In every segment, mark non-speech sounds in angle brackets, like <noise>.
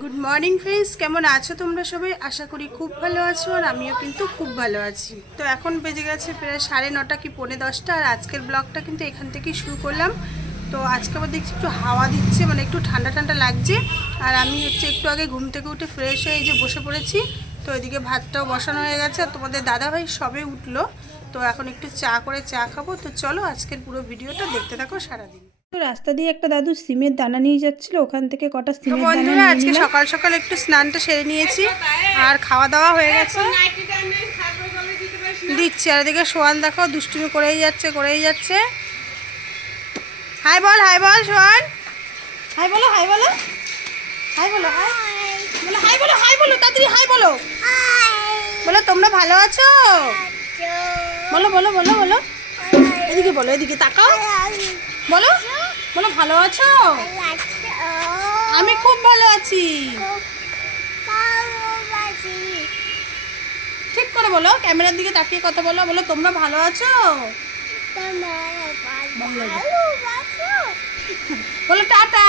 Good morning friends কেমন আছো তোমরা সবাই? আশা করি খুব ভালো আছো আর আমিও কিন্তু খুব ভালো আছি। তো এখন বেজে গেছে প্রায় সাড়ে নটা কি পৌনে দশটা আর আজকের ব্লগটা কিন্তু এখান থেকেই শুরু করলাম। তো আজকে আবার দেখছি একটু হাওয়া দিচ্ছে মানে একটু ঠান্ডা ঠান্ডা লাগছে। আর আমি হচ্ছে একটু আগে ঘুম থেকে উঠে ফ্রেশ হয়ে যে বসে পড়েছি। তো এদিকে ভাতটাও বসানো হয়ে গেছে আর তোমাদের দাদাভাই সবে উঠল। তো এখন একটু চা করে চা খাব। তো চলো আজকের পুরো ভিডিওটা দেখতে থাকো সারাদিন। রাস্তা দিয়ে একটা দাদু সিমের দানা নিয়ে যাচ্ছিল ওখান থেকে কটা সিমের দানা বন্ধুরা আজকে সকাল সকাল একটু স্নানটা সেরে নিয়েছি আর খাওয়া দাওয়া হয়ে গেছে। দিচ্ছি আর এদিকে সোয়ান দেখো দুষ্টুমি করেই যাচ্ছে করেই যাচ্ছে। হাই বল হাই বল সোয়ান হাই বলো হাই বলো। হাই বলো হাই। বলো হাই বলো হাই বলো তাড়াতাড়ি হাই বলো। বলো তোমরা ভালো আছো? বলো বলো বলো বলো। এদিকে বলো এদিকে তাকাও। বলো। বলো ভালো আছো? আমি খুব ভালো আছি। ঠিক করে বলো ক্যামেরার দিকে তাকিয়ে কথা বলো বলো তোমরা ভালো আছো? বলো টাটা।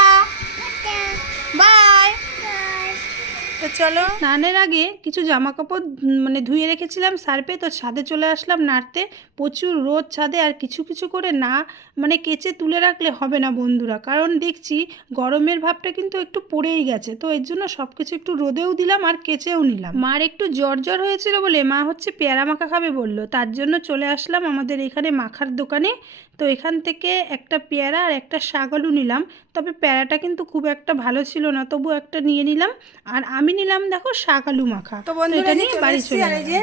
চলো। স্নানের আগে কিছু জামা কাপড় মানে ধুয়ে রেখেছিলাম সার্পে, তো ছাদে চলে আসলাম নাড়তে। প্রচুর রোদ ছাদে, আর কিছু কিছু করে না মানে কেচে তুলে রাখলে হবে না বন্ধুরা। কারণ দেখছি গরমের ভাবটা কিন্তু একটু পড়েই গেছে, তো এর জন্য সব কিছু একটু রোদেও দিলাম আর কেচেও নিলাম। মার একটু জ্বর জ্বর হয়েছিল বলে মা হচ্ছে পেয়ারা মাখা খাবে বলল। তার জন্য চলে আসলাম আমাদের এখানে মাখার দোকানে। তো এখান থেকে একটা পেয়ারা আর একটা শাগালু নিলাম। তবে পেয়ারাটা কিন্তু খুব একটা ভালো ছিল না তবু একটা নিয়ে নিলাম। আর আমি নিলাম দেখো শাকালু মাখা। তো বন্ধুরা নিয়ে বাড়ি চলে যে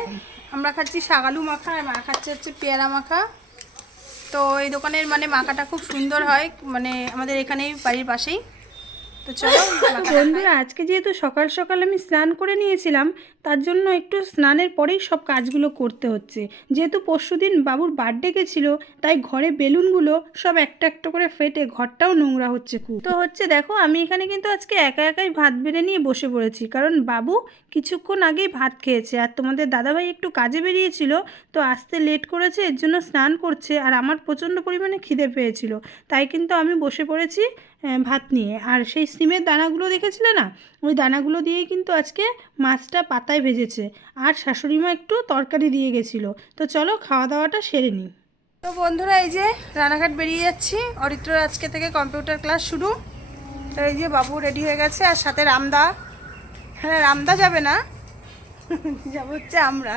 আমরা খাচ্ছি শাকালু মাখা আর মা খাচ্ছে হচ্ছে পেয়ারা মাখা। তো এই দোকানের মানে মাখাটা খুব সুন্দর হয় মানে আমাদের এখানেই বাড়ির পাশেই। তো চলো বন্ধুরা, আজকে যেহেতু সকাল সকাল আমি স্নান করে নিয়েছিলাম, তার জন্য একটু স্নানের পরেই সব কাজগুলো করতে হচ্ছে। যেহেতু পরশুদিন বাবুর বার্থডে গেছিল তাই ঘরে বেলুনগুলো সব একটা একটা করে ফেটে ঘরটাও নোংরা হচ্ছে খুব। তো হচ্ছে দেখো, আমি এখানে কিন্তু আজকে একা একাই ভাত বেড়ে নিয়ে বসে পড়েছি, কারণ বাবু কিছুক্ষণ আগেই ভাত খেয়েছে। আর তোমাদের দাদাভাই একটু কাজে বেরিয়েছিল, তো আসতে লেট করেছে, এর জন্য স্নান করছে, আর আমার প্রচণ্ড পরিমাণে খিদে পেয়েছিল। তাই কিন্তু আমি বসে পড়েছি ভাত নিয়ে। আর সেই সিমের দানাগুলো দেখেছিলে না? ওই দানাগুলো দিয়েই কিন্তু আজকে মাছটা পাতায় ভেজেছে। আর শাশুড়ি মা একটু তরকারি দিয়ে গেছিল। তো চলো খাওয়া দাওয়াটা সেরে নিই। তো বন্ধুরা, এই যে রানাঘাট বেরিয়ে যাচ্ছি। অরিত্রর আজকে থেকে কম্পিউটার ক্লাস শুরু। তো এই যে বাবু রেডি হয়ে গেছে, আর সাথে রামদা। হ্যাঁ রামদা যাবে না? <laughs> যাব হচ্ছে আমরা।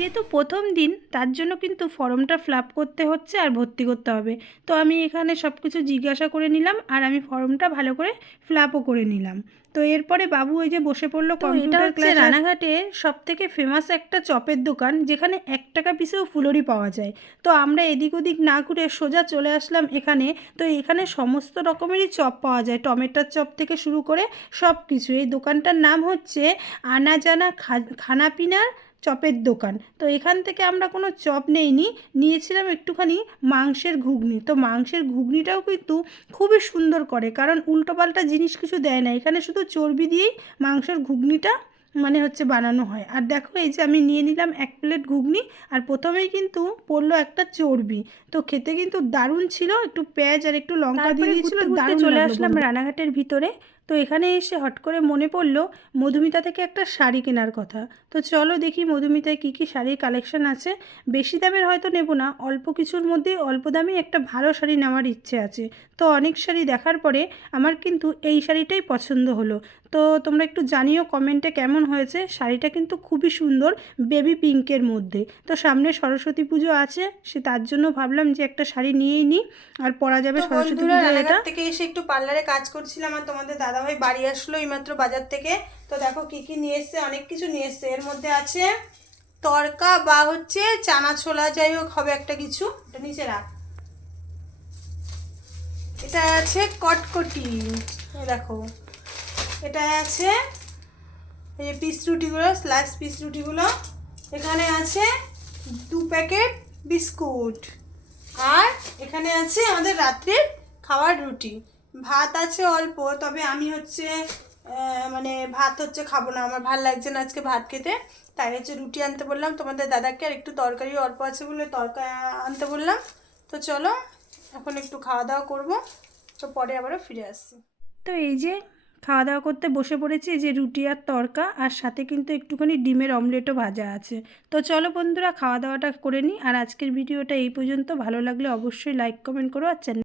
যেহেতু প্রথম দিন তার জন্য কিন্তু ফর্মটা ফিল করতে হচ্ছে আর ভর্তি করতে হবে। তো আমি এখানে সব কিছু জিজ্ঞাসা করে নিলাম আর আমি ফর্মটা ভালো করে ফিল করে নিলাম। তো এরপরে বাবু ওই যে বসে পড়ল কম্পিউটার ক্লাস রানাঘাটে সব থেকে ফেমাস একটা চপের দোকান যেখানে এক টাকা পিসেও ফুলরি পাওয়া যায়। তো আমরা এদিক ওদিক না ঘুরে সোজা চলে আসলাম এখানে। তো এখানে সমস্ত রকমেরই চপ পাওয়া যায় টমেটোর চপ থেকে শুরু করে সব কিছু এই দোকানটার নাম হচ্ছে আনা জানা খা- খানাপিনার চপের দোকান। তো এখান থেকে আমরা কোনো চপ নেইনি, নিয়েছিলাম একটুখানি মাংসের ঘুগনি। তো মাংসের ঘুগনিটাও কিন্তু খুবই সুন্দর করে, কারণ উল্টোপাল্টা জিনিস কিছু দেয় না। এখানে শুধু চর্বি দিয়েই মাংসের ঘুগনিটা মানে হচ্ছে বানানো হয়। আর দেখো এই যে আমি নিয়ে নিলাম এক প্লেট ঘুগনি আর প্রথমেই কিন্তু পড়ল একটা চর্বি। তো খেতে কিন্তু দারুণ ছিল একটু পেঁয়াজ আর একটু লঙ্কা দিয়ে দিয়েছিল দারুণ চলে আসলাম রানাঘাটের ভিতরে। তো এখানে এসে হট করে মনে পড়ল মধুমিতা থেকে একটা শাড়ি কেনার কথা। তো চলো দেখি মধুমিতায় কী কী শাড়ির কালেকশন আছে। বেশি দামের হয়তো নেব না অল্প কিছুর মধ্যে অল্প দামে একটা ভালো শাড়ি নেওয়ার ইচ্ছে আছে। তো অনেক শাড়ি দেখার পরে আমার কিন্তু এই শাড়িটাই পছন্দ হলো। তো তোমরা একটু জানিও কমেন্টে কেমন হয়েছে? শাড়িটা কিন্তু খুবই সুন্দর বেবি পিঙ্কের মধ্যে। তো সামনে সরস্বতী পুজো আছে সে তার জন্য ভাবলাম যে একটা শাড়ি নিয়েই নিই আর পরা যাবে সরস্বতী পুজো এটা। থেকে এসে একটু পার্লারে কাজ করছিলাম আর তোমাদের দাদাভাই বাড়ি আসলো এইমাত্র বাজার থেকে। তো দেখো কি কি নিয়ে এসছে অনেক কিছু নিয়ে এসছে। এর মধ্যে আছে তরকা বা হচ্ছে চানা ছোলা যাই হোক হবে একটা কিছু। এটা নিচে রাখ। এটা আছে কটকটি। দেখো। এটা আছে এই যে পিস রুটিগুলো স্লাইস পিস রুটিগুলো। এখানে আছে দু প্যাকেট বিস্কুট। আর এখানে আছে আমাদের রাত্রের খাওয়ার রুটি। ভাত আছে অল্প, তবে আমি হচ্ছে মানে ভাত হচ্ছে খাব না। আমার ভালো লাগছে না আজকে ভাত খেতে। তাই হচ্ছে রুটি আনতে বললাম। তোমাদের দাদাকে আর একটু তরকারি অল্প আছে বলে তরকারি আনতে বললাম। তো চলো, এখন একটু খাওয়া দাওয়া করব। তো পরে আবারও ফিরে আসছি। তো এই যে খাওয়া দাওয়া করতে বসে পড়েছি যে রুটি আর তরকা, আর সাথে কিন্তু একটুখানি ডিমের অমলেটও ভাজা আছে। তো চলো বন্ধুরা খাওয়া দাওয়াটা করে নিই। আর আজকের ভিডিওটা এই পর্যন্ত। ভালো লাগলে অবশ্যই লাইক কমেন্ট করো আর চ্যানেল